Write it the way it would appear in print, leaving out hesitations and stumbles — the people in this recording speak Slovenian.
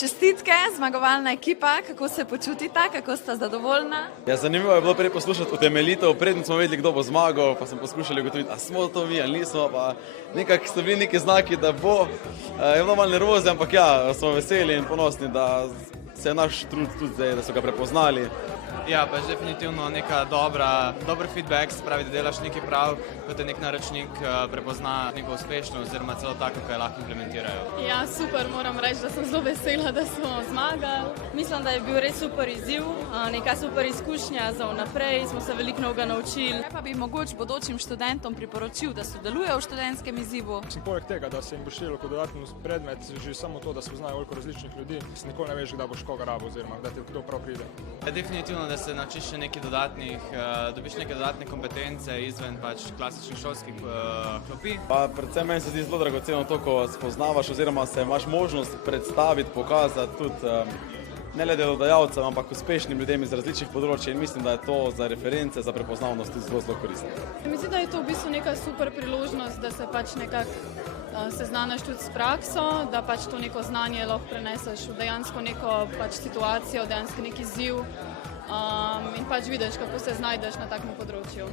Čestitke, zmagovalna ekipa, kako se počutite, kako sta zadovoljna? Ja, zanimivo je bilo prej poslušati utemeljitev, predtem smo vedeli, kdo bo zmagal, pa smo poskušali ugotoviti, a smo to mi ali nismo, pa nekako so bili neki znaki, da bo. Je bilo malo nervozni, ampak ja, smo veseli in ponosni, da se je naš trud tudi zdaj, da so ga prepoznali. Ja, pač definitivno neka dober feedback, se pravi, da delaš nekaj prav, ko te nek naročnik prepozna neko uspešno oziroma celo tako, kaj lahko implementirajo. Ja, super, moram reči, da sem zelo vesela, da smo zmagali. Mislim, da je bil res super izziv, neka super izkušnja za vnaprej, smo se veliko novega naučili. Kaj pa bi mogoče bodočim študentom priporočil, da sodelujejo v študentskem izzivu? Poleg tega, da se jim bo štelo kot dodatni predmet, že samo to, da se poznajo veliko različnih ljudi, nikoli ne veš, kdaj boš koga rabo oziroma kdaj ti kdo prav pride. Definitivno, da se naučiš še nekaj dobiš neke dodatne kompetence izven pač klasičnih šolskih klopi. Pa predvsem meni se zdi zelo dragoceno to, ko spoznavaš oziroma se imaš možnost predstaviti, pokazati tudi ne le delodajalcem, ampak uspešnim ljudem iz različnih področij in mislim, da je to za reference, za prepoznavnost tudi zelo koristno. Mislim, da je to v bistvu neka super priložnost, da se pač nekako seznaniš tudi s prakso, da pač to neko znanje lahko preneseš v dejansko neko pač situacijo, dejansko neki izziv in pač vidiš, kako se znajdeš na takem področju.